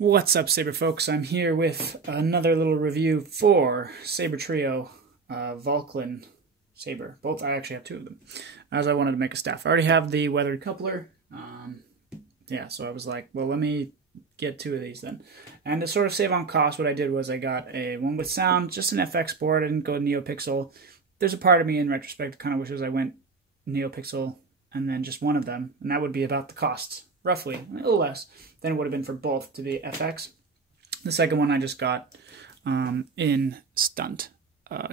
What's up, Saber folks? I'm here with another little review for Sabertrio Vahlken Saber. Both, I actually have two of them, as I wanted to make a staff. I already have the weathered coupler. Yeah, so I was like, well, let me get two of these then. And to sort of save on cost, what I did was I got a one with sound, just an FX board. I didn't go NeoPixel. There's a part of me in retrospect kind of wishes I went NeoPixel and then just one of them, and that would be about the cost. Roughly, a little less than it would have been for both to be FX. The second one I just got in Stunt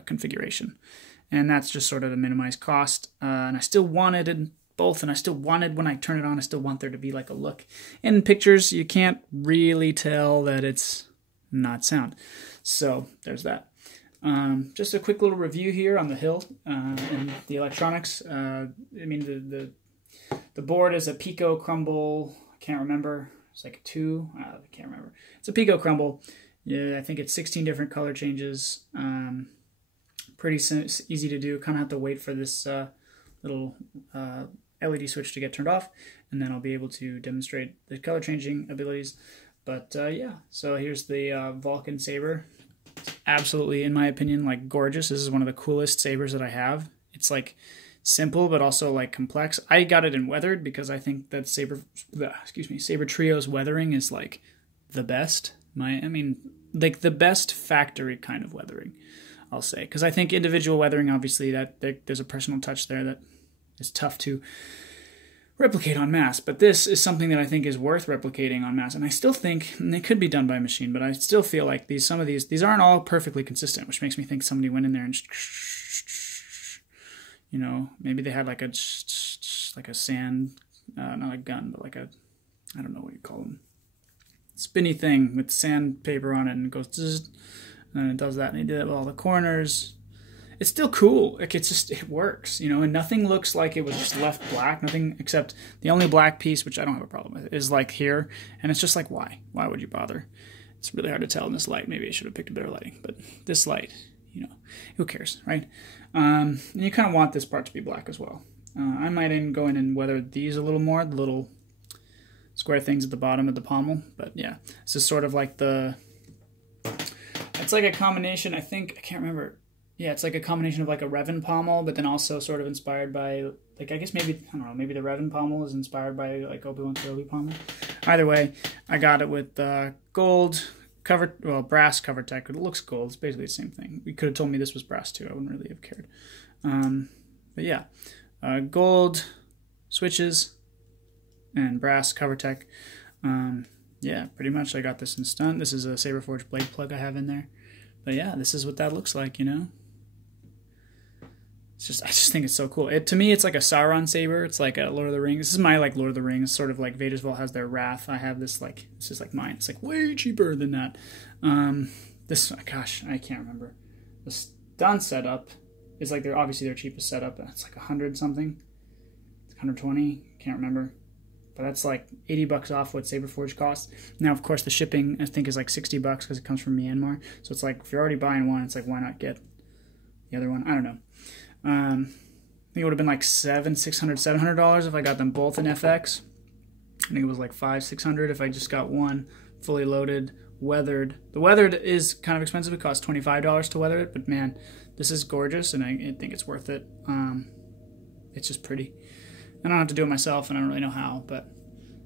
configuration. And that's just sort of to minimize cost. And I still wanted in both, and I still wanted, when I turn it on, I still want there to be like a look. In pictures, you can't really tell that it's not sound. So there's that. Just a quick little review here on the hill and the electronics. I mean, the board is a Pico Crumble. I can't remember. It's like a 2. I can't remember. It's a Pico Crumble. Yeah, I think it's 16 different color changes. Pretty easy to do. Kind of have to wait for this little LED switch to get turned off, and then I'll be able to demonstrate the color changing abilities. But yeah, so here's the Vahlken Saber. It's absolutely, in my opinion, like gorgeous. This is one of the coolest sabers that I have. It's like simple, but also like complex. I got it in weathered because I think that Sabertrio's weathering is like the best. Like the best factory kind of weathering, I'll say. Because I think individual weathering, obviously, there's a personal touch there that is tough to replicate on mass. But this is something that I think is worth replicating on mass. And I still think, and it could be done by machine, but I still feel like some of these aren't all perfectly consistent, which makes me think somebody went in there and you know, maybe they had like a sand, not a gun, but like a, I don't know what you call them, spinny thing with sandpaper on it, and it goes, zzz, and it does that, and they did it with all the corners. It's still cool. Like, it works, you know, and nothing looks like it was just left black. Nothing except the only black piece, which I don't have a problem with, is like here, and it's just like, why? Why would you bother? It's really hard to tell in this light. Maybe I should have picked a better lighting, but this light, you know, who cares, right? And you kind of want this part to be black as well. I might even go in and weather these a little more, the little square things at the bottom of the pommel. But yeah, this is sort of like it's like a combination, I can't remember. Yeah, it's like a combination of like a Revan pommel, but then also sort of inspired by, like, I guess maybe, I don't know, maybe the Revan pommel is inspired by like Obi-Wan Kenobi pommel. Either way, I got it with gold brass cover tech. It looks gold. It's basically the same thing. You could have told me this was brass too. I wouldn't really have cared. But yeah, gold switches and brass cover tech. Yeah, pretty much I got this in Stunt. This is a Saberforge blade plug I have in there. But yeah, this is what that looks like, you know? I just think it's so cool. To me, it's like a Sauron saber. It's like a Lord of the Rings. This is my like Lord of the Rings, sort of like Vader's Vault has their Wrath. I have this this is like mine. It's like way cheaper than that. Gosh, I can't remember. The Stunt setup is like obviously their cheapest setup. It's like 100 something. It's 120. Can't remember. But that's like $80 off what Saberforge costs. Now, of course, the shipping I think is like $60 because it comes from Myanmar. So it's like if you're already buying one, it's like why not get the other one? I don't know. I think it would have been like $700 if I got them both in FX. I think it was like $500-600 if I just got one fully loaded, weathered. The weathered is kind of expensive. It costs $25 to weather it, but man, this is gorgeous, and I think it's worth it. It's just pretty. I don't have to do it myself, and I don't really know how, but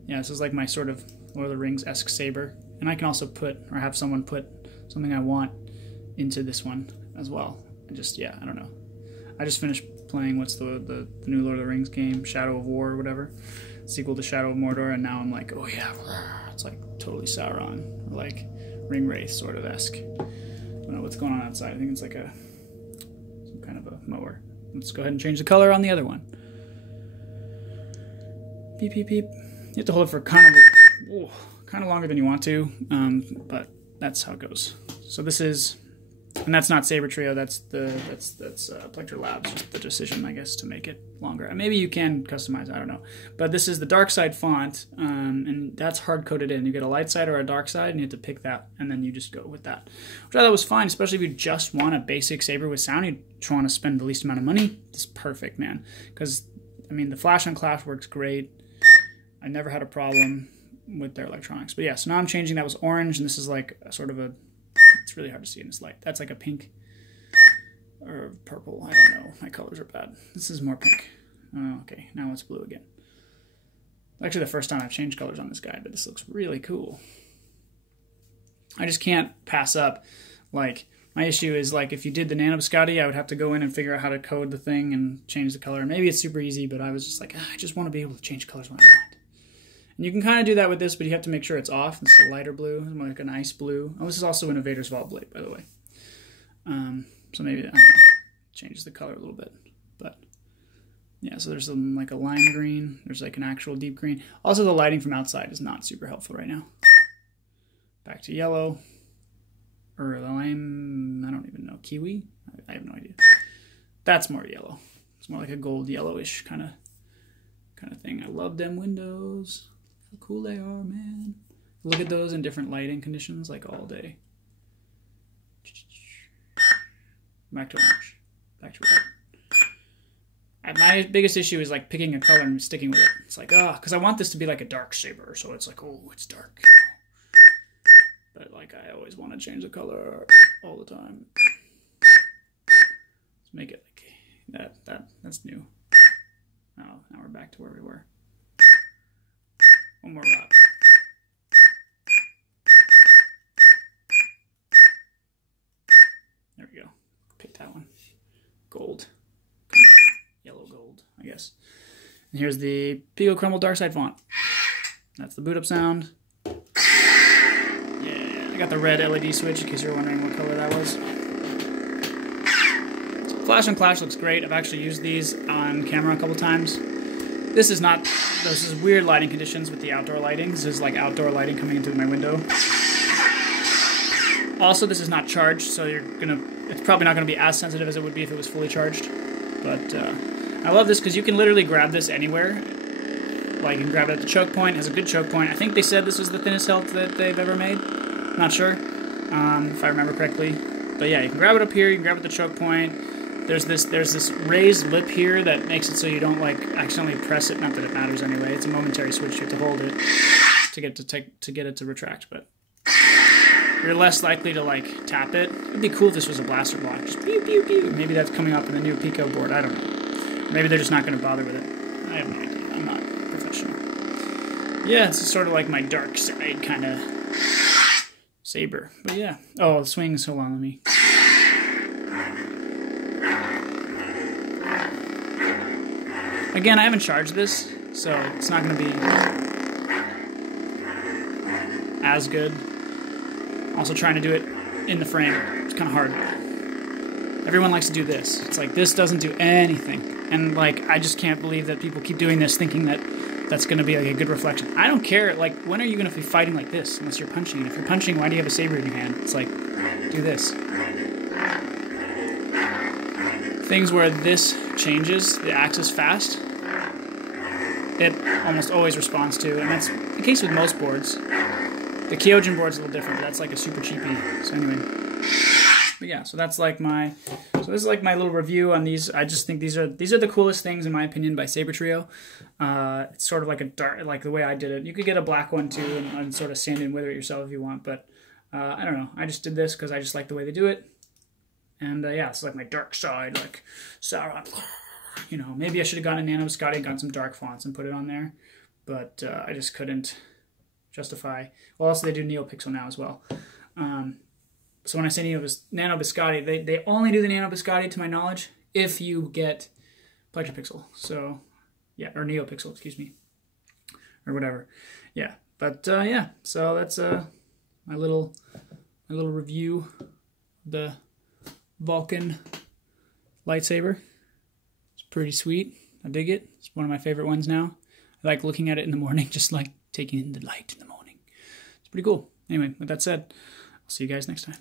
yeah, this is like my sort of Lord of the Rings-esque saber. And I can also have someone put something I want into this one as well. Yeah, I don't know. I just finished playing what's the new Lord of the Rings game, Shadow of War or whatever, sequel to Shadow of Mordor, and now I'm like, oh yeah, it's like totally Sauron, or like Ring Wraith sort of esque. I don't know what's going on outside. I think it's like some kind of a mower. Let's go ahead and change the color on the other one. Beep beep beep. You have to hold it for kind of longer than you want to, but that's how it goes. So this is. And that's not Sabertrio, that's Plectrum Labs, just the decision, I guess, to make it longer. And maybe you can customize it, I don't know. But this is the dark side font, and that's hard-coded in. You get a light side or a dark side, and you have to pick that, and then you just go with that. Which I thought was fine, especially if you just want a basic saber with sound, you want to spend the least amount of money. It's perfect, man. Because, I mean, the flash on clash works great. I never had a problem with their electronics. But yeah, so now I'm changing. That was orange, and this is like a sort of a, it's really hard to see in this light. That's like a pink or purple. I don't know. My colors are bad. This is more pink. Oh, okay, now it's blue again. Actually, the first time I've changed colors on this guy, but this looks really cool. I just can't pass up, like, my issue is, like, if you did the Nano Biscotti, I would have to go in and figure out how to code the thing and change the color. Maybe it's super easy, but I was just like, I just want to be able to change colors when I want. And you can kind of do that with this, but you have to make sure it's off. This is a lighter blue, more like an ice blue. Oh, this is also an Invader's Vault blade, by the way. So maybe that changes the color a little bit. But, yeah, so there's some, like a lime green. There's, like, an actual deep green. Also, the lighting from outside is not super helpful right now. Back to yellow. Or lime, I don't even know. Kiwi? I have no idea. That's more yellow. It's more like a gold yellowish kind of thing. I love them windows. How cool they are, man. Look at those in different lighting conditions, like all day. Back to orange. Back to red. My biggest issue is like picking a color and sticking with it. It's like, because I want this to be like a dark saber, so it's like, oh, it's dark. But like I always want to change the color all the time. Let's make it like that's new. Oh, now we're back to where we were. One more wrap. There we go. Pick that one. Gold. Kind of yellow gold, I guess. And here's the Pico Crumble Darkside font. That's the boot up sound. I got the red LED switch in case you're wondering what color that was. Flash and Clash looks great. I've actually used these on camera a couple times. This is weird lighting conditions with the outdoor lighting. This is like outdoor lighting coming into my window. Also, this is not charged, so it's probably not gonna be as sensitive as it would be if it was fully charged. But I love this because you can literally grab this anywhere. Like you can grab it at the choke point. It has a good choke point. I think they said this was the thinnest hilt that they've ever made. Not sure, if I remember correctly. But yeah, you can grab it up here, you can grab it at the choke point. There's this raised lip here that makes it so you don't like accidentally press it. Not that it matters anyway. It's a momentary switch. You have to hold it to get it to retract. But you're less likely to like tap it. It'd be cool if this was a blaster block. Just pew pew pew. Maybe that's coming up in the new Pico board. I don't know. Or maybe they're just not going to bother with it. I have no idea. I'm not professional. Yeah, it's sort of like my dark side kind of saber. But yeah. Oh, the swing's so long on me. Again, I haven't charged this, so it's not going to be as good. Also trying to do it in the frame. It's kind of hard. Everyone likes to do this. It's like, this doesn't do anything. And like, I just can't believe that people keep doing this thinking that that's going to be like a good reflection. I don't care. Like, when are you going to be fighting like this unless you're punching? And if you're punching, why do you have a saber in your hand? It's like, do this. Things where this changes the axis fast, it almost always responds to, and that's the case with most boards. The Kyojin board's a little different, but that's like a super cheapie. So anyway, but yeah, so that's like this is like my little review on these. I just think these are the coolest things in my opinion by Sabertrio. It's sort of like a dark, like the way I did it. You could get a black one too and sort of sand and wither it yourself if you want, but I don't know. I just did this because I just like the way they do it. And yeah, it's like my dark side, like Sauron. You know, maybe I should have gotten a Nano Biscotti and gotten some dark fonts and put it on there, but I just couldn't justify. Well, also they do NeoPixel now as well. So when I say Nano Biscotti, they only do the Nano Biscotti, to my knowledge, if you get PleasurePixel. So yeah, or NeoPixel, excuse me, or whatever. Yeah, but yeah. So that's my little review of the Vahlken lightsaber. It's pretty sweet. I dig it. It's one of my favorite ones now. I like looking at it in the morning, just like taking in the light in the morning. It's pretty cool. Anyway, with that said, I'll see you guys next time.